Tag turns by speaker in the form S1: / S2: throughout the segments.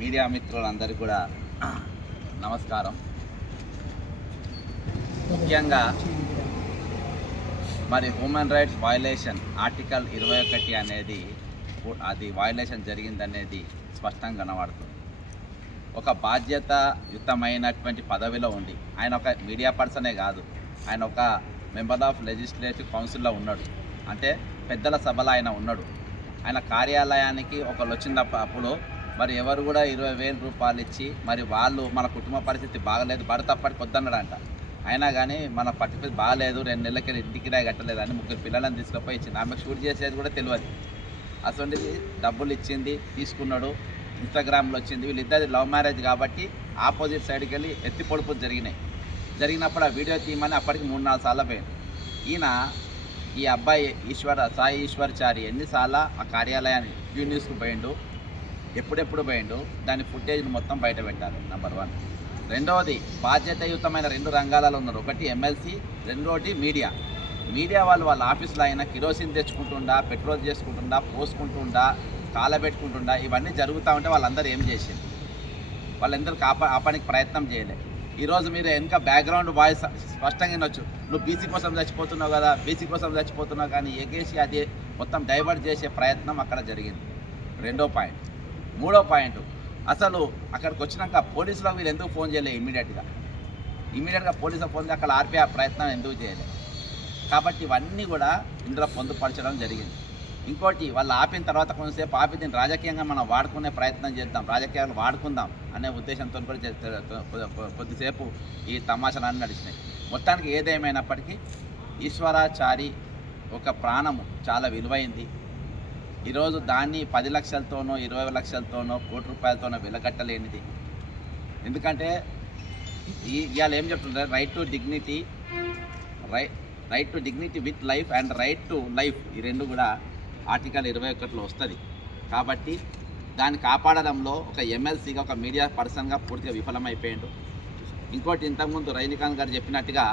S1: Media మిత్రులందరికీ కూడా నమస్కారం. ముఖ్యంగా మరి హ్యూమన్ రైట్స్ వయలేషన్ ఆర్టికల్ ఇరవై ఒకటి అనేది అది వయలేషన్ జరిగిందనేది స్పష్టంగా కనబడుతుంది. ఒక బాధ్యతయుతమైనటువంటి పదవిలో ఉండి ఆయన ఒక మీడియా పర్సనే కాదు ఆయన ఒక మెంబర్ ఆఫ్ లెజిస్లేటివ్ కౌన్సిల్లో ఉన్నాడు. అంటే పెద్దల సభలో ఆయన ఉన్నాడు. ఆయన కార్యాలయానికి ఒకళ్ళు వచ్చినప్పుడు అప్పుడు మరి ఎవరు కూడా ఇరవై వేల రూపాయలు ఇచ్చి మరి వాళ్ళు మన కుటుంబ పరిస్థితి బాగలేదు భర్త అప్పటికి పొద్దున్నాడంట అయినా కానీ మన పరిస్థితి బాగలేదు రెండు నెలలకి ఇంటికి రాయి కట్టలేదు అని ముగ్గురు పిల్లలను తీసుకుపోయి ఇచ్చింది. ఆమెకు షూట్ చేసేది కూడా తెలియదు అటువంటిది డబ్బులు ఇచ్చింది తీసుకున్నాడు ఇన్స్టాగ్రామ్లో వచ్చింది. వీళ్ళిద్దరి లవ్ మ్యారేజ్ కాబట్టి ఆపోజిట్ సైడ్కి వెళ్ళి ఎత్తి పొడుపులు జరిగినాయి. జరిగినప్పుడు ఆ వీడియో తీయమని అప్పటికి మూడు నాలుగు సార్లు పోయింది. ఈయన ఈ అబ్బాయి ఈశ్వర సాయి ఈశ్వర్చారి ఎన్నిసార్లు ఆ కార్యాలయాన్ని యూ న్యూస్కి పోయిండు. ఎప్పుడెప్పుడు పోయిండు? దాని ఫుటేజ్ని మొత్తం బయట పెట్టాలి నెంబర్ వన్ రెండవది బాధ్యతయుతమైన రెండు రంగాలలో ఉన్నారు. ఒకటి ఎమ్మెల్సీ రెండోటి మీడియా మీడియా వాళ్ళు వాళ్ళ ఆఫీస్లో అయినా కిరోసిన్ తెచ్చుకుంటుండా పెట్రోల్ చేసుకుంటుండా పోసుకుంటుండా కాలబెట్టుకుంటుండా ఇవన్నీ జరుగుతూ ఉంటే వాళ్ళందరూ ఏం చేసింది? వాళ్ళందరూ కాపా ఆపడానికి ప్రయత్నం చేయలే. ఈరోజు మీరు వెనక బ్యాక్గ్రౌండ్ వాయిస్ స్పష్టంగా వినొచ్చు. నువ్వు బీసీ కోసం చచ్చిపోతున్నావు కదా బీసీ కోసం చచ్చిపోతున్నావు కానీ ఎగేసి అది మొత్తం డైవర్ట్ చేసే ప్రయత్నం అక్కడ జరిగింది. రెండో పాయింట్ మూడో పాయింట్. అసలు అక్కడికి వచ్చినాక పోలీసులకు వీళ్ళు ఎందుకు ఫోన్ చేయలేదు ఇమీడియట్గా ఇమీడియట్గా పోలీసులకు ఫోన్ అక్కడ ఆర్పే ఆ ప్రయత్నం ఎందుకు చేయలేదు కాబట్టి ఇవన్నీ కూడా ఇందులో పొందుపరచడం జరిగింది. ఇంకోటి వాళ్ళు ఆపిన తర్వాత కొంతసేపు ఆపి దీన్ని రాజకీయంగా మనం వాడుకునే ప్రయత్నం చేద్దాం రాజకీయాలు వాడుకుందాం అనే ఉద్దేశంతో కూడా చే- కొద్దిసేపు ఈ తమాషాలన్నీ నడిచినాయి. మొత్తానికి ఏదేమైనప్పటికీ ఈశ్వరాచారి ఒక ప్రాణము చాలా విలువైంది. ఈరోజు దాన్ని పది లక్షలతోనో ఇరవై లక్షలతోనో కోటి రూపాయలతోనో వెలగట్టలేనిది. ఎందుకంటే ఈ ఇవాళ ఏం చెప్తుంటారు? Right to dignity right right to dignity with life and right to life ఈ రెండు కూడా ఆర్టికల్ ఇరవై ఒకటిలో వస్తుంది. కాబట్టి దాన్ని కాపాడడంలో ఒక ఎమ్మెల్సీగా ఒక మీడియా పర్సన్గా పూర్తిగా విఫలమైపోయాడు. ఇంకోటి ఇంతకుముందు రజనీకాంత్ గారు చెప్పినట్టుగా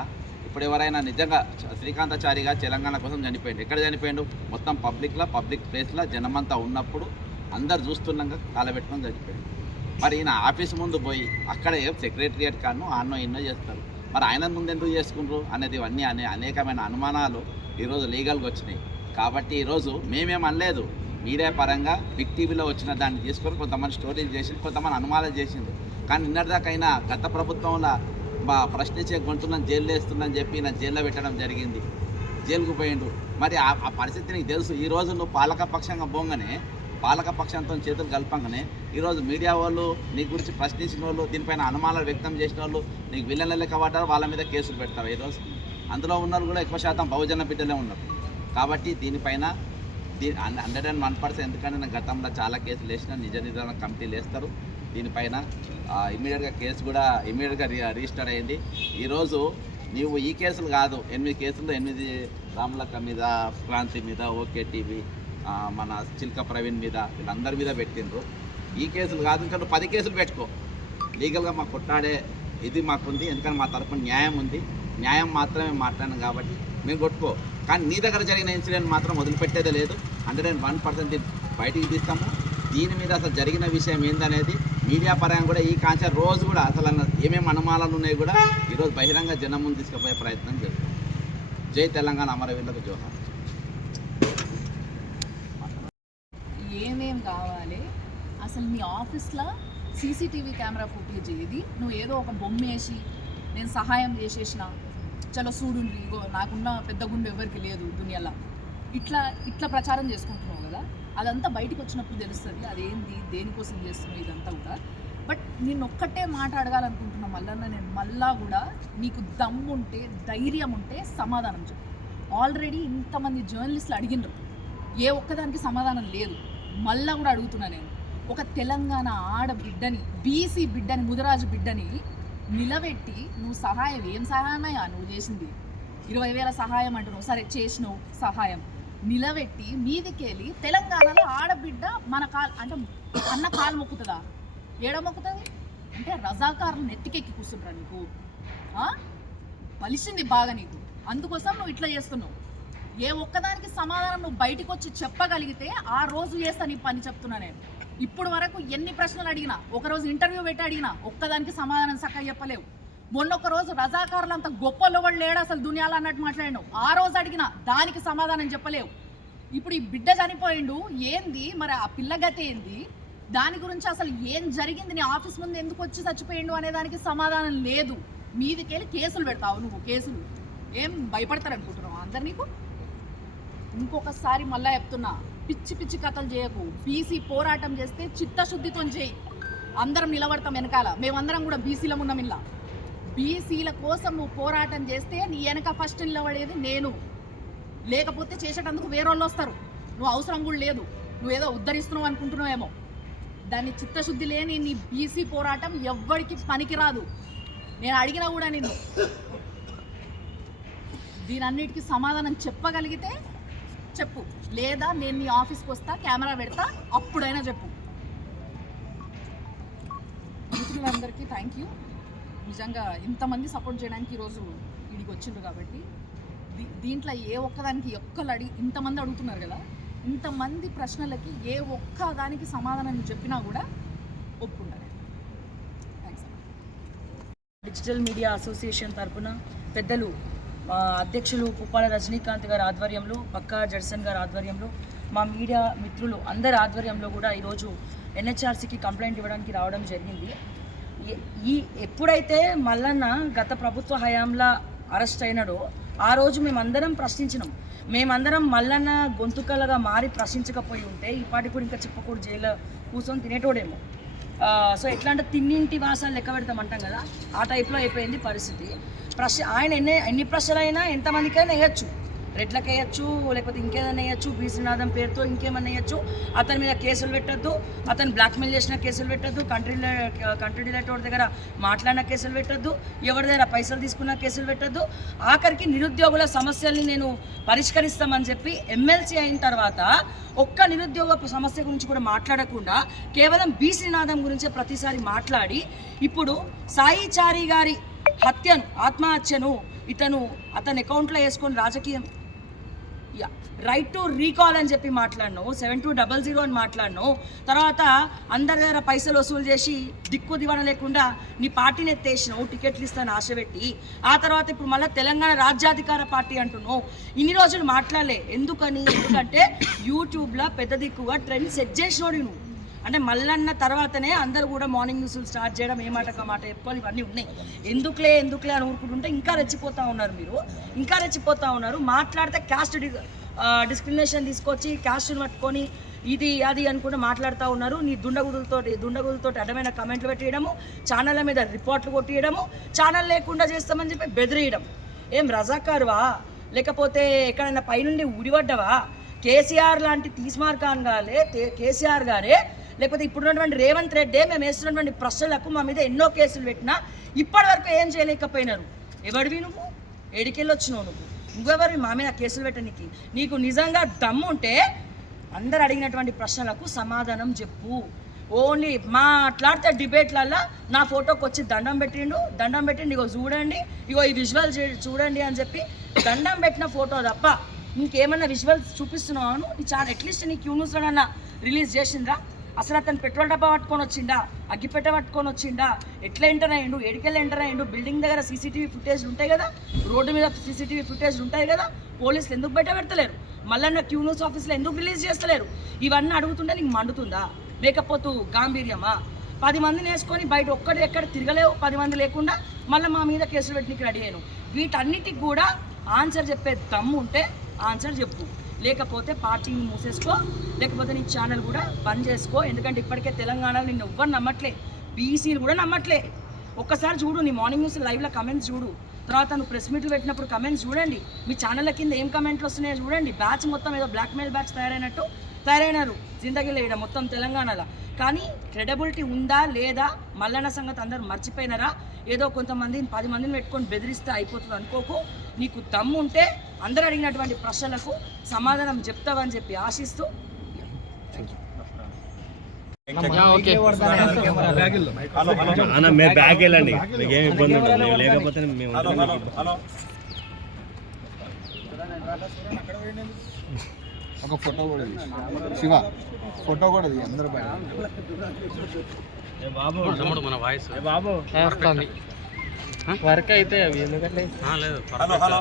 S1: ఇప్పుడు ఎవరైనా నిజంగా శ్రీకాంతాచారిగా తెలంగాణ కోసం చనిపోయిండు ఎక్కడ చనిపోయిండు మొత్తం పబ్లిక్లో పబ్లిక్ ప్లేస్లో జనమంతా ఉన్నప్పుడు అందరు చూస్తున్నాక కాలబెట్టుకొని చనిపోయాడు మరి ఈయన ఆఫీస్ ముందు పోయి అక్కడ ఏం సెక్రటరియట్ కాను ఆన్నో ఎన్నో చేస్తారు. మరి ఆయన ముందు ఎందుకు చేసుకుంటారు అనేది ఇవన్నీ అనే అనేకమైన అనుమానాలు ఈరోజు లీగల్గా వచ్చినాయి. కాబట్టి ఈరోజు మేమేం అనలేదు. మీడియా పరంగా బిగ్ టీవీలో వచ్చిన దాన్ని తీసుకొని కొంతమంది స్టోరీలు చేసి కొంతమంది అనుమానాలు చేసింది కానీ నిన్నటిదాకైనా గత ప్రభుత్వంలో ప్రశ్నించే గొంతులను జైల్లో వేస్తుందని చెప్పి నా జైల్లో పెట్టడం జరిగింది. జైలుకు పోయిండు మరి ఆ పరిస్థితి నీకు తెలుసు. ఈరోజు నువ్వు పాలకపక్షంగా పోగానే పాలకపక్షంతో చేతులు కలపంగానే ఈరోజు మీడియా వాళ్ళు నీ గురించి ప్రశ్నించిన వాళ్ళు దీనిపైన అనుమానాలు వ్యక్తం చేసిన వాళ్ళు నీకు విలన్ల లెక్క పడ్డారు వాళ్ళ మీద కేసులు పెడతారు ఈరోజు అందులో ఉన్న వాళ్ళు కూడా ఎక్కువ శాతం బహుజన బిడ్డలే ఉన్నారు. కాబట్టి దీనిపైన దీ హండ్రెడ్ అండ్ వన్ పర్సెంట్ ఎందుకంటే నేను గతంలో చాలా కేసులు వేసిన నిజ నిర్ధారణ కమిటీలు వేస్తారు. దీనిపైన ఇమీడియట్గా కేసు కూడా ఇమీడియట్గా రి రిజిస్టర్ అయింది ఈరోజు నీవు ఈ కేసులు కాదు ఎనిమిది కేసులు ఎనిమిది రామలక్క మీద క్రాంతి మీద ఓకే టీవీ మన చిల్క ప్రవీణ్ మీద వీళ్ళందరి మీద పెట్టిండ్రు. ఈ కేసులు కాదు ఇంకా నువ్వు పది కేసులు పెట్టుకో. లీగల్గా మాకు కొట్టాడే ఇది మాకుంది ఎందుకంటే మా తరపున న్యాయం ఉంది. న్యాయం మాత్రమే మాట్లాడినాం కాబట్టి మేము కొట్టుకో. కానీ నీ దగ్గర జరిగిన ఇన్సిడెంట్ మాత్రం వదిలిపెట్టేదే లేదు. హండ్రెడ్ అండ్ వన్ పర్సెంట్ బయటికి తీస్తాము. దీని మీద అసలు జరిగిన విషయం ఏందనేది మీడియా పరంగా కూడా ఈ కాన్సర్ రోజు కూడా అసలు అన్న ఏమేమి అనుమానాలు ఉన్నాయి కూడా ఈరోజు బహిరంగ జనం ముందు తీసుకుపోయే ప్రయత్నం చేస్తాం జై తెలంగాణ అమరవీరులకు జోహార్.
S2: ఏమేం కావాలి? అసలు మీ ఆఫీస్లో సీసీటీవీ కెమెరా ఫుటేజ్ ఏది? నువ్వు ఏదో ఒక బొమ్మ వేసి నేను సహాయం చేసేసిన చలో చూడుండ్రి ఇగో నాకున్న పెద్ద గుండె ఎవరికి లేదు దునియాలో. ఇట్లా ఇట్లా ప్రచారం చేసుకుంటున్నావు కదా? అదంతా బయటకు వచ్చినప్పుడు తెలుస్తుంది అదేంది దేనికోసం చేస్తున్నావు ఇదంతా కూడా. బట్ నేను ఒక్కటే మాట అడగాలనుకుంటున్నా నేను మళ్ళా కూడా నీకు దమ్ము ఉంటే ధైర్యం ఉంటే సమాధానం చెప్పు. ఆల్రెడీ ఇంతమంది జర్నలిస్టులు అడిగినరు. ఏ ఒక్కదానికి సమాధానం లేదు. మళ్ళా కూడా అడుగుతున్నా నేను. ఒక తెలంగాణ ఆడబిడ్డని బీసీ బిడ్డని ముదరాజు బిడ్డని నిలబెట్టి నువ్వు సహాయం ఏం సహాయమయ్యా? నువ్వు చేసింది. ఇరవై వేల సహాయం అంటున్నావు. సరే చేసినావు. సహాయం. నిలబెట్టి మీదికెళ్ళి తెలంగాణలో ఆడబిడ్డ మన కాలు అంటే అన్న కాలు మొక్కుతుందా? ఏడ మొక్కుతుంది? అంటే రజాకారులు నెత్తికెక్కి కూర్చుంటారా నీకు. ఆ? బలిసింది బాగా నీకు. అందుకోసం నువ్వు ఇట్లా చేస్తున్నావు. ఏ ఒక్కదానికి సమాధానం నువ్వు బయటికి వచ్చి చెప్పగలిగితే ఆ రోజు చేస్తా నీ పని చెప్తున్నా నేను. ఇప్పుడు వరకు ఎన్ని ప్రశ్నలు అడిగినా ఒకరోజు ఇంటర్వ్యూ పెట్టి అడిగినా ఒక్కదానికి సమాధానం చక్కగా చెప్పలేవు. మొన్న ఒక రోజు రజాకారులు అంత గొప్పలు వాళ్ళు లేడు అసలు దునియాలు అన్నట్టు మాట్లాడినావు ఆ రోజు అడిగినా దానికి సమాధానం చెప్పలేవు. ఇప్పుడు ఈ బిడ్డ చనిపోయిండు ఏంది? మరి ఆ పిల్లగతి ఏంది? దాని గురించి అసలు ఏం జరిగింది? నీ ఆఫీస్ ముందు ఎందుకు వచ్చి చచ్చిపోయిండు అనే దానికి సమాధానం లేదు. మీదికెళ్ళి కేసులు పెడతావు నువ్వు కేసులు. ఏం భయపడతారనుకుంటున్నావు అందరు నీకు? ఇంకొకసారి మళ్ళా చెప్తున్నా పిచ్చి పిచ్చి కథలు చేయకు. బీసీ పోరాటం చేస్తే చిత్తశుద్ధితో చేయి. అందరం నిలబడతాం వెనకాల. మేమందరం కూడా బీసీలం ఉన్నాం ఇలా. బీసీల కోసం నువ్వు పోరాటం చేస్తే నీ వెనక ఫస్ట్ నిలబడేది నేను. లేకపోతే చేసేటందుకు వేరే వాళ్ళు వస్తారు. నువ్వు అవసరం కూడా లేదు. నువ్వు ఏదో ఉద్ధరిస్తున్నావు అనుకుంటున్నావేమో. దాన్ని చిత్తశుద్ధి లేని నీ బీసీ పోరాటం ఎవ్వడికి పనికిరాదు. నేను అడిగినా కూడా నేను దీనన్నిటికీ సమాధానం చెప్పగలిగితే చెప్పు. లేదా నేను నీ ఆఫీస్కి వస్తా కెమెరా పెడతా అప్పుడైనా చెప్పు. మిత్రులందరికీ థ్యాంక్ యూ నిజంగా ఇంతమంది సపోర్ట్ చేయడానికి ఈరోజు వీడికి వచ్చిండ్రు కాబట్టి దీంట్లో ఏ ఒక్కదానికి ఒక్కళ్ళు అడిగి ఇంతమంది అడుగుతున్నారు కదా ఇంతమంది ప్రశ్నలకి ఏ ఒక్క దానికి సమాధానం చెప్పినా కూడా ఒప్పుకుంటాను థ్యాంక్స్
S3: డిజిటల్ మీడియా అసోసియేషన్ తరపున పెద్దలు అధ్యక్షులు పుప్పాల రజనీకాంత్ గారి ఆధ్వర్యంలో పక్కా జడ్సన్ గారి ఆధ్వర్యంలో మా మీడియా మిత్రులు అందరి ఆధ్వర్యంలో కూడా ఈరోజు ఎన్హెచ్ఆర్సీకి కంప్లైంట్ ఇవ్వడానికి రావడం జరిగింది. ఈ- ఎప్పుడైతే మల్లన్న గత ప్రభుత్వ హయాంలో అరెస్ట్ అయినాడో ఆ రోజు మేమందరం ప్రశ్నించినాం. మేమందరం మల్లన్న గొంతుకలుగా మారి ప్రశ్నించకపోయి ఉంటే ఈ పాటి కూడా ఇంకా చెప్పకూడదు జైల్లో కూర్చొని తినేటోడేమో. సో ఎట్లా అంటే తిన్నింటి వాసాలు లెక్క పెడతాం అంటాం కదా ఆ టైప్లో అయిపోయింది పరిస్థితి. ప్రశ్న ఆయన ఎన్ని ఎన్ని ప్రశ్నలైనా ఎంతమందికైనా వేయచ్చు. రెడ్లకు వేయచ్చు లేకపోతే ఇంకేదైనా వేయచ్చు బీసీనాథం పేరుతో ఇంకేమన్నా వేయచ్చు. అతని మీద కేసులు పెట్టద్దు అతను బ్లాక్మెయిల్ చేసిన కేసులు పెట్టద్దు కంట్రీ కంట్రీ డిలెక్టర్ దగ్గర మాట్లాడిన కేసులు పెట్టద్దు ఎవరి దగ్గర పైసలు తీసుకున్న కేసులు పెట్టద్దు. ఆఖరికి నిరుద్యోగుల సమస్యల్ని నేను పరిష్కరిస్తామని చెప్పి ఎమ్మెల్సీ అయిన తర్వాత ఒక్క నిరుద్యోగ సమస్య గురించి కూడా మాట్లాడకుండా కేవలం బీసీ నినాదం గురించే ప్రతిసారి మాట్లాడి ఇప్పుడు సాయి చారి గారి హత్యను ఆత్మహత్యను ఇతను అతని అకౌంట్లో వేసుకొని రాజకీయం రైట్ టు రీకాల్ అని చెప్పి మాట్లాడినావు సెవెన్ టూ డబల్ జీరో అని మాట్లాడినావు. తర్వాత అందరి దగ్గర పైసలు వసూలు చేసి దిక్కు దివాన లేకుండా నీ పార్టీని ఎత్తేసినావు టికెట్లు ఇస్తాను ఆశ పెట్టి. ఆ తర్వాత ఇప్పుడు మళ్ళీ తెలంగాణ రాజ్యాధికార పార్టీ అంటున్నావు. ఇన్ని రోజులు మాట్లాడలే. ఎందుకని? ఎందుకంటే యూట్యూబ్లో పెద్ద దిక్కుగా ట్రెండ్ సెట్ చేసినోడు నువ్వు. అంటే మల్లన్న తర్వాతనే అందరూ కూడా మార్నింగ్ న్యూస్లు స్టార్ట్ చేయడం ఏ మాట మాట చెప్పుకోవాలి ఇవన్నీ ఉన్నాయి. ఎందుకులే ఎందుకులే అని ఊరుకుంటుంటే ఇంకా రెచ్చిపోతూ ఉన్నారు మీరు. ఇంకా రెచ్చిపోతూ ఉన్నారు. మాట్లాడితే క్యాస్ట్ డిస్క్రిమినేషన్ తీసుకొచ్చి క్యాస్ట్ని పట్టుకొని ఇది అది అనుకుంటూ మాట్లాడుతూ ఉన్నారు. నీ దుండగుదులతో దుండగుదులతో అడ్డమైన కమెంట్లు పెట్టేయడము ఛానళ్ళ మీద రిపోర్ట్లు కొట్టియడము ఛానల్ లేకుండా చేస్తామని చెప్పి బెదిరేయడం. ఏం రజాకారువా? లేకపోతే ఎక్కడైనా పైనుండి ఉడిపడ్డవా కేసీఆర్ లాంటి తీస్మార్ ఖాన్ గారే కేసీఆర్ గారే లేకపోతే ఇప్పుడున్నటువంటి రేవంత్ రెడ్డి మేము వేస్తున్నటువంటి ప్రశ్నలకు మా మీద ఎన్నో కేసులు పెట్టినా ఇప్పటి వరకు ఏం చేయలేకపోయినారు. ఎవడివి నువ్వు? ఏడికెళ్ళి వచ్చినావు నువ్వు? నువ్వెవరు మా మీద కేసులు పెట్టడానికి నీకు నిజంగా దమ్ము ఉంటే అందరు అడిగినటువంటి ప్రశ్నలకు సమాధానం చెప్పు. ఓన్లీ మాట్లాడితే డిబేట్లల్లో నా ఫోటోకి వచ్చి దండం పెట్టిండు. దండం పెట్టిండు ఇగో చూడండి. ఇగో ఈ విజువల్ చూడండి అని చెప్పి దండం పెట్టిన ఫోటో తప్ప ఇంకేమైనా విజువల్స్ చూపిస్తున్నావు నీ చాలా అట్లీస్ట్ నీ క్యూ న్యూస్లోనన్నా రిలీజ్ చేసిండ్రా? అసలు అతను పెట్రోల్ డబ్బా పట్టుకొని వచ్చిండా? అగ్గిపెట్ట పట్టుకొని వచ్చిండా? ఎట్లా ఎంటర్ అయ్యిండు? ఎడికెళ్ళి ఎంటర్ అయ్యిండు? బిల్డింగ్ దగ్గర సీసీటీవీ ఫుటేజ్ ఉంటాయి కదా? రోడ్డు మీద సీసీటీవీ ఫుటేజ్ ఉంటాయి కదా? పోలీసులు ఎందుకు బయట పెడతలేరు? మళ్ళీ క్యూ న్యూస్ ఆఫీస్లో ఎందుకు రిలీజ్ చేస్తలేరు? ఇవన్నీ అడుగుతుంటే నీకు మండుతుందా? లేకపోతే గాంభీర్యమా? పది మందిని వేసుకొని బయట ఒక్కటి ఎక్కడ తిరగలేవు? పది మంది లేకుండా మళ్ళీ మా మీద కేసులు పెట్టడానికి రెడీ అయ్యాను వీటన్నిటికి కూడా ఆన్సర్ చెప్పే దమ్ము ఉంటే ఆన్సర్ చెప్పు. లేకపోతే పార్టీని మూసేసుకో లేకపోతే నీ ఛానల్ కూడా బంద్ చేసుకో. ఎందుకంటే ఇప్పటికే తెలంగాణలో నిన్ను ఎవ్వరు నమ్మట్లే. బీసీలు కూడా నమ్మట్లే. ఒక్కసారి చూడు నీ మార్నింగ్ న్యూస్ లైవ్లో కమెంట్స్ చూడు. తర్వాత నువ్వు ప్రెస్ మీట్లు పెట్టినప్పుడు కమెంట్స్ చూడండి. మీ ఛానళ్ళ కింద ఏం కమెంట్లు వస్తున్నాయో చూడండి. బ్యాచ్ మొత్తం ఏదో బ్లాక్మెయిల్ బ్యాచ్ తయారైనట్టు తయారైనారు. జిందగీలో ఇక్కడ మొత్తం తెలంగాణలో. కానీ క్రెడబిలిటీ ఉందా లేదా మల్లన్న సంగతి అందరూ మర్చిపోయినారా? ఏదో కొంతమందిని పది మందిని పెట్టుకొని బెదిరిస్తే అయిపోతుంది అనుకోకు. నీకు దమ్ము ఉంటే అందరు అడిగినటువంటి ప్రశ్నలకు సమాధానం చెప్తావని చెప్పి ఆశిస్తూ
S4: అన్న బ్యాగ్ వెళ్ళండి మీకు ఏమి ఇబ్బంది ఉండదు మేము లేకపోతే మేము.
S5: ఒక ఫోటో కూడా శివ ఫోటో కూడా తీ అందరూ బయట
S6: వర్క్ అయితే అవి ఎందుకంటే?
S7: హలో హలో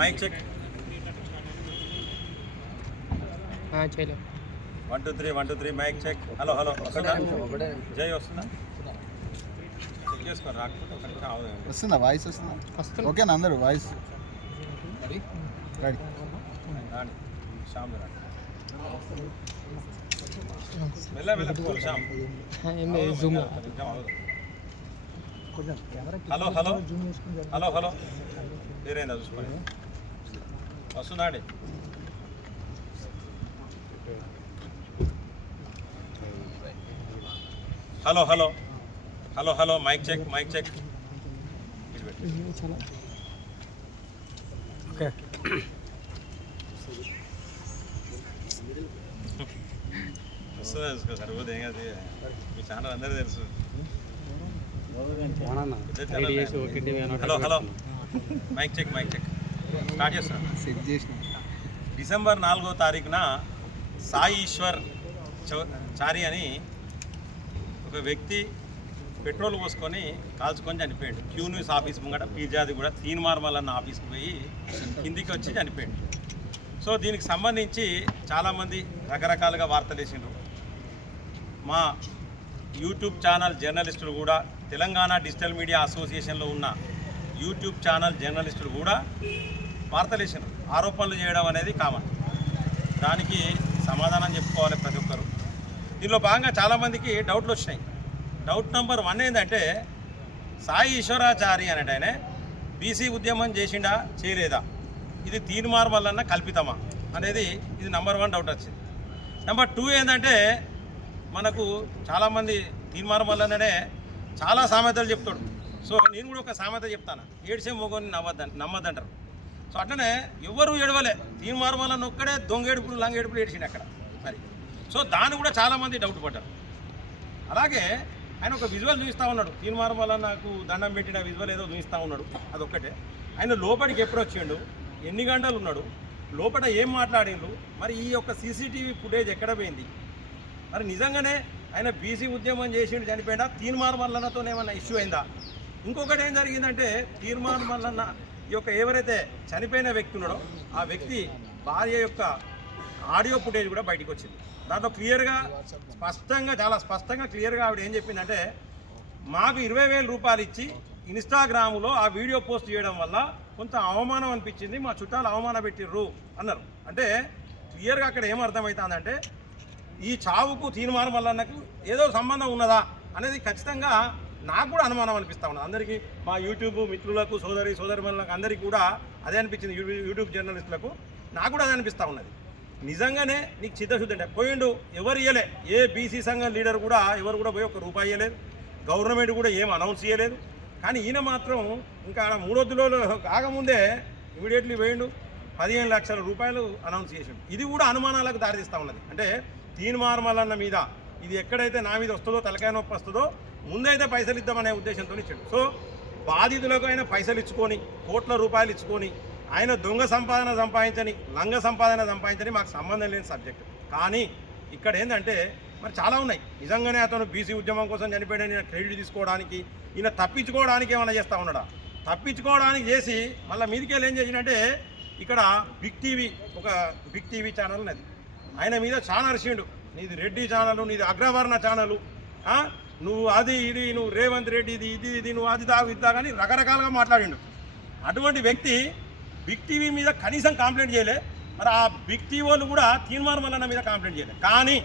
S7: మైక్ చెక్
S6: చేయలేదు
S7: one two three one two three mike check hello hello వస్తుందా? జై వస్తుందా? చెక్ చేసుకోండి రాకపోతే ఒక నిమిషం ఆగు.
S5: వస్తుందా? వాయిస్ వస్తుందా?
S6: వస్తుంది.
S5: ఓకేనా అందరూ వాయిస్ రెడీ
S7: రాండి. శ్యామ్ రాండి. మెల్ల మెల్ల cool Shyam.
S6: Zoom.
S7: Hello hello. Hello hello. వేరేందా చూసుకోండి? వస్తుందా అండి hello hello. Hello hello. Mike check mike check. Okay. వస్తుందా చూసుకో. సరిపోతే ఏం కాదు. మీ ఛానల్ అందరూ తెలుసు పెద్ద channel hello hello mike check mike check. Start చేస్తాను డిసెంబర్ నాలుగో తారీఖున సాయి ఈశ్వర్ చౌ- చారి అని ఒక వ్యక్తి పెట్రోల్ పోసుకొని కాల్చుకొని చనిపోయాడు. క్యూ న్యూస్ ఆఫీస్ ముంగట పీజాది కూడా తీన్ మార్మల్ అన్న ఆఫీస్కి పోయి కిందికి వచ్చి చనిపోయాడు. సో దీనికి సంబంధించి చాలామంది రకరకాలుగా వార్తలు వేసిండ్రు. మా యూట్యూబ్ ఛానల్ జర్నలిస్టులు కూడా తెలంగాణ డిజిటల్ మీడియా అసోసియేషన్లో ఉన్న యూట్యూబ్ ఛానల్ జర్నలిస్టులు కూడా వార్తలేసిన ఆరోపణలు చేయడం అనేది కామన్. దానికి సమాధానం చెప్పుకోవాలి ప్రతి ఒక్కరు. దీనిలో భాగంగా చాలామందికి డౌట్లు వచ్చినాయి. డౌట్ నెంబర్ వన్ ఏంటంటే సాయి ఈశ్వరాచారి అనేట ఆయన బీసీ ఉద్యమం చేసిండా చేయలేదా? ఇది తీర్మార్ వల్లన కల్పితమా? అనేది ఇది నెంబర్ వన్ డౌట్ వచ్చింది. నెంబర్ టూ ఏంటంటే మనకు చాలామంది తీర్మార్ వల్లనే చాలా సామెతలు చెప్తాడు. సో నేను కూడా ఒక సామెత చెప్తాను. ఏడిసే మొగోని నవ్వద్దని నమ్మద్దంటారు. సో అట్లనే ఎవరు ఏడవలే. తీర్మానం వల్ల ఒక్కడే దొంగ ఏడుపులు లంగ ఏడుపులు ఏడిచిండు అక్కడ. మరి సో దాన్ని కూడా చాలామంది డౌట్ పడ్డారు. అలాగే ఆయన ఒక విజువల్ చూపిస్తూ ఉన్నాడు. తీర్మానం వల్ల నాకు దండం పెట్టిన విజువల్ ఏదో చూపిస్తూ ఉన్నాడు. అదొక్కటే. ఆయన లోపలికి ఎప్పుడు వచ్చిండు? ఎన్ని గంటలు ఉన్నాడు? లోపల ఏం మాట్లాడిండు? మరి ఈ యొక్క సీసీటీవీ ఫుటేజ్ ఎక్కడ పోయింది? మరి నిజంగానే ఆయన బీసీ ఉద్యమం చేసిండు చనిపోయినా తీర్మార్ మల్లన్నతో ఏమన్నా ఇష్యూ అయిందా? ఇంకొకటి ఏం జరిగిందంటే తీర్మానం మల్లన్న ఈ యొక్క ఎవరైతే చనిపోయిన వ్యక్తి ఉన్నాడో ఆ వ్యక్తి భార్య యొక్క ఆడియో ఫుటేజ్ కూడా బయటకు వచ్చింది. దాంట్లో క్లియర్గా స్పష్టంగా చాలా స్పష్టంగా క్లియర్గా ఆవిడ ఏం చెప్పిందంటే మాకు ఇరవై వేల రూపాయలు ఇచ్చి ఇన్స్టాగ్రామ్లో ఆ వీడియో పోస్ట్ చేయడం వల్ల కొంత అవమానం అనిపించింది మా చుట్టాలు అవమాన పెట్టిర్రు అన్నారు. అంటే క్లియర్గా అక్కడ ఏం ఈ చావుకు తీర్మానం వల్ల నాకు ఏదో సంబంధం ఉన్నదా అనేది ఖచ్చితంగా నాకు కూడా అనుమానం అనిపిస్తా ఉన్నది. అందరికీ మా యూట్యూబ్ మిత్రులకు సోదరి సోదరిమణులకు అందరికీ కూడా అదే అనిపించింది యూట్యూబ్ జర్నలిస్టులకు. నాకు కూడా అదే అనిపిస్తూ ఉన్నది. నిజంగానే నీకు చిత్తశుద్ధి అంటే పోయిండు ఎవరు ఇయ్యలే. ఏ బీసీ సంఘం లీడర్ కూడా ఎవరు కూడా పోయి ఒక రూపాయి ఇవ్వలేదు గవర్నమెంట్ కూడా ఏం అనౌన్స్ చేయలేదు కానీ ఈయన మాత్రం ఇంకా ఆడ మూడొద్దులో కాకముందే ఇమీడియట్లీ పోయిండు పదిహేను లక్షల రూపాయలు అనౌన్స్ చేసిండు. ఇది కూడా అనుమానాలకు దారితీస్తూ ఉన్నది. అంటే తీన్ మార్మలన్న మీద ఇది ఎక్కడైతే నా మీద వస్తుందో తలకాయ నొప్పి వస్తుందో ముందైతే పైసలు ఇద్దామనే ఉద్దేశంతో ఇచ్చాడు. సో బాధితులకు ఆయన పైసలు ఇచ్చుకొని కోట్ల రూపాయలు ఇచ్చుకొని ఆయన దొంగ సంపాదన సంపాదించని లంగ సంపాదన సంపాదించని మాకు సంబంధం లేని సబ్జెక్ట్. కానీ ఇక్కడ ఏంటంటే మరి చాలా ఉన్నాయి. నిజంగానే అతను బీసీ ఉద్యమం కోసం చనిపోయాడని క్రెడిట్ తీసుకోవడానికి ఈయన తప్పించుకోవడానికి ఏమైనా చేస్తూ ఉన్నాడా? తప్పించుకోవడానికి చేసి మళ్ళీ మీదికి వెళ్ళి ఏం చేసిందంటే ఇక్కడ బిగ్ టీవీ ఒక బిగ్ టీవీ ఛానల్ ఉన్నది. ఆయన మీద చాలా అరిసిండు. నీది రెడ్డి ఛానల్ నీది అగ్రవర్ణ ఛానల్. నువ్వు అది ఇది నువ్వు రేవంత్ రెడ్డి ఇది ఇది ఇది నువ్వు అది దాగు ఇది దాగని రకరకాలుగా మాట్లాడిండు. అటువంటి వ్యక్తి బిగ్ టీవీ మీద కనీసం కంప్లైంట్ చేయలే. మరి ఆ బిగ్ టీవీ వాళ్ళు కూడా తీర్మానం మల్లన్న మీద కంప్లైంట్ చేయలేదు కానీ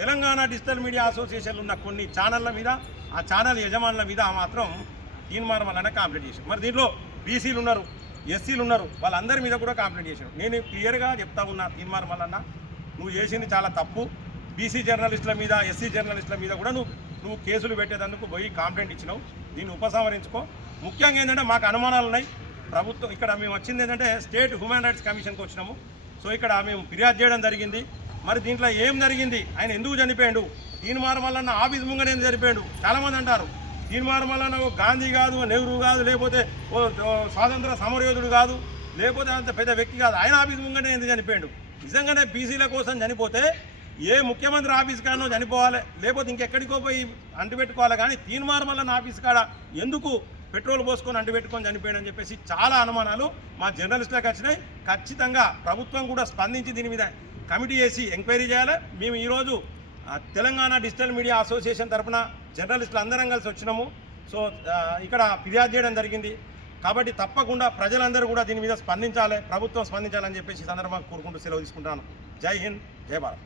S7: తెలంగాణ డిజిటల్ మీడియా అసోసియేషన్లు ఉన్న కొన్ని ఛానళ్ళ మీద ఆ ఛానల్ యజమానుల మీద మాత్రం తీర్మానం మల్లన్న కంప్లైంట్ చేశారు మరి దీంట్లో బీసీలు ఉన్నారు ఎస్సీలు ఉన్నారు వాళ్ళందరి మీద కూడా కంప్లైంట్ చేశారు నేను క్లియర్గా చెప్తా ఉన్నా తీర్మానం మల్లన్న నువ్వు చేసింది చాలా తప్పు. బీసీ జర్నలిస్టుల మీద ఎస్సీ జర్నలిస్టుల మీద కూడా నువ్వు నువ్వు కేసులు పెట్టేటందుకు పోయి కాంప్లైంట్ ఇచ్చినావు. దీన్ని ఉపసంహరించుకో. ముఖ్యంగా ఏంటంటే మాకు అనుమానాలు ఉన్నాయి. ప్రభుత్వం ఇక్కడ మేము వచ్చింది ఏంటంటే స్టేట్ హ్యూమన్ రైట్స్ కమిషన్కి వచ్చినాము. సో ఇక్కడ మేము ఫిర్యాదు చేయడం జరిగింది. మరి దీంట్లో ఏం జరిగింది? ఆయన ఎందుకు చనిపోయాడు? తీర్మానం వల్ల ఆఫీస్ ముంగనే చనిపోయాడు చాలామంది అంటారు. తీర్మానం వల్ల ఓ గాంధీ కాదు ఓ నెహ్రూ కాదు లేకపోతే ఓ స్వాతంత్ర సమరయోధుడు కాదు లేకపోతే అంత పెద్ద వ్యక్తి కాదు. ఆయన ఆఫీస్ ముంగనే ఎందుకు చనిపోయాడు? నిజంగానే బీసీల కోసం చనిపోతే ఏ ముఖ్యమంత్రి ఆఫీస్ కాడనో చనిపోవాలి లేకపోతే ఇంకెక్కడికో పోయి అంటుపెట్టుకోవాలి కానీ తీన్మార్మల్ల ఆఫీస్ కాడ ఎందుకు పెట్రోల్ పోసుకొని అంటుపెట్టుకొని చనిపోయాడని చెప్పేసి చాలా అనుమానాలు మా జర్నలిస్టులకు వచ్చినాయి. ఖచ్చితంగా ప్రభుత్వం కూడా స్పందించి దీని మీద కమిటీ చేసి ఎంక్వైరీ చేయాలి. మేము ఈరోజు తెలంగాణ డిజిటల్ మీడియా అసోసియేషన్ తరఫున జర్నలిస్టులు అందరం కలిసి వచ్చినాము. సో ఇక్కడ ఫిర్యాదు చేయడం జరిగింది. కాబట్టి తప్పకుండా ప్రజలందరూ కూడా దీని మీద స్పందించాలి ప్రభుత్వం స్పందించాలని చెప్పేసి సందర్భంగా కోరుకుంటూ సెలవు తీసుకుంటాను. జై హింద్ జై భారత్.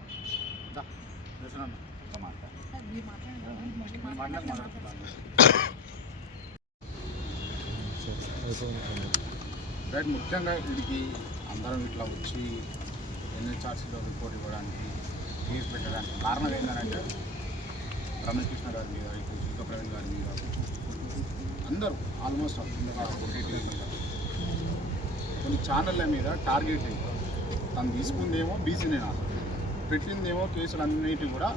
S5: రైట్ ముఖ్యంగా వీడికి అందరం ఇట్లా వచ్చి ఎన్హెచ్ఆర్సీలో రిపోర్ట్ ఇవ్వడానికి ఫీజు పెట్టడానికి కారణం ఏంటంటే రమేష్ గారి మీద ఇప్పుడు శిల్ప ప్రవీణ్ గారి మీద అందరూ ఆల్మోస్ట్ మీద. కొన్ని ఛానళ్ళ మీద టార్గెట్ తను తీసుకుందేమో బీసీనే పెట్టిందేమో కేసులు అన్నిటి కూడా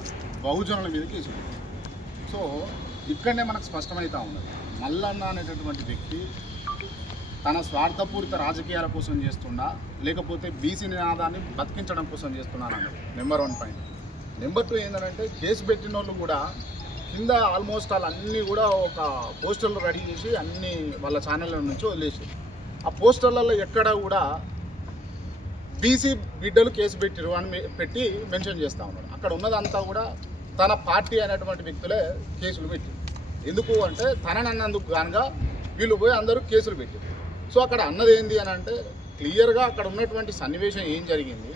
S5: బహుజనుల మీద కేసులు. సో ఇక్కడనే మనకు స్పష్టమవుతా ఉన్నది. మల్లన్న అనేటటువంటి వ్యక్తి తన స్వార్థపూరిత రాజకీయాల కోసం చేస్తుండా లేకపోతే బీసీ నినాదాన్ని బతికించడం కోసం చేస్తున్నాను అన్నాడు number one point number two ఏంటంటే కేసు పెట్టిన వాళ్ళు కూడా కింద ఆల్మోస్ట్ వాళ్ళు అన్నీ కూడా ఒక పోస్టర్లు రెడీ చేసి అన్ని వాళ్ళ ఛానళ్ళ నుంచి వదిలేసి. ఆ పోస్టర్లలో ఎక్కడ కూడా బీసీ బిడ్డలు కేసు పెట్టిరు అని పెట్టి మెన్షన్ చేస్తూ ఉన్నాడు అక్కడ ఉన్నదంతా కూడా తన పార్టీ అనేటువంటి వ్యక్తులే కేసులు పెట్టారు. ఎందుకు అంటే తననన్నందుకు గానుగా వీళ్ళు పోయి అందరూ కేసులు పెట్టారు. సో అక్కడ అన్నది ఏంది అని అంటే క్లియర్గా అక్కడ ఉన్నటువంటి సన్నివేశం ఏం జరిగింది?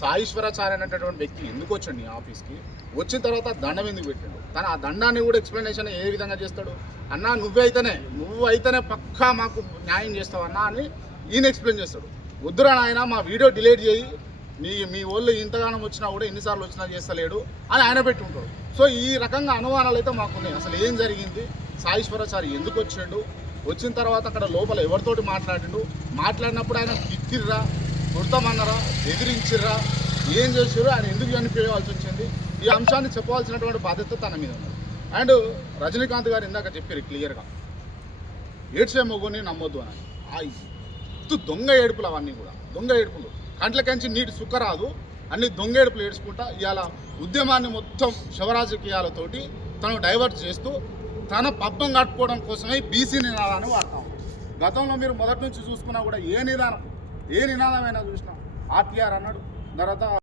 S5: సాయిశ్వరాచార్య అనేటటువంటి వ్యక్తి ఎందుకు వచ్చండి ఆఫీస్కి? వచ్చిన తర్వాత దండం ఎందుకు పెట్టాడు? తన ఆ దండాన్ని కూడా ఎక్స్ప్లెనేషన్ ఏ విధంగా చేస్తాడు? అన్నా నువ్వే అయితేనే నువ్వు అయితేనే పక్కా మాకు న్యాయం చేస్తావు అన్నా అని ఈయన ఎక్స్ప్లెయిన్ చేస్తాడు. వద్దురా నాయన మా వీడియో డిలీట్ చేయి. మీ మీ వాళ్ళు ఇంతగానం వచ్చినా కూడా ఎన్నిసార్లు వచ్చినా చేస్తలేడు అని ఆయన పెట్టి ఉంటాడు. సో ఈ రకంగా అనుమానాలు అయితే మాకున్నాయి. అసలు ఏం జరిగింది? సాయిశ్వరాచారి ఎందుకు వచ్చిండు? వచ్చిన తర్వాత అక్కడ లోపల ఎవరితోటి మాట్లాడిండు? మాట్లాడినప్పుడు ఆయన తిట్టిర్రా కొడతామన్నారా ఎదిరించిర్రా ఏం చేసారు ఆయన ఎందుకు చనిపోవాల్సి వచ్చింది? ఈ అంశాన్ని చెప్పవలసినటువంటి బాధ్యత తన మీద ఉన్నది. అండ్ రజనీకాంత్ గారు ఇందాక చెప్పారు క్లియర్గా. ఏడ్చే మొగ్గుని నమ్మొద్దు అని. ఆ ఇత్తు దొంగ ఏడుపులు అవన్నీ కూడా. దొంగ ఏడుపులు. కంట్లకంచి నీటి సుక్క రాదు. అన్ని దొంగ ఏడుపులు ఏడ్చుకుంటా ఇవాళ ఉద్యమాన్ని మొత్తం శివరాజకీయాలతోటి తను డైవర్ట్ చేస్తూ తన పబ్బం కట్టుకోవడం కోసమే బీసీ నినాదాన్ని వాడతాం గతంలో మీరు మొదటి నుంచి చూసుకున్నా కూడా ఏ నిదానం ఏ నినాదమైనా చూసినా ఆర్టీఆర్ అన్నాడు తర్వాత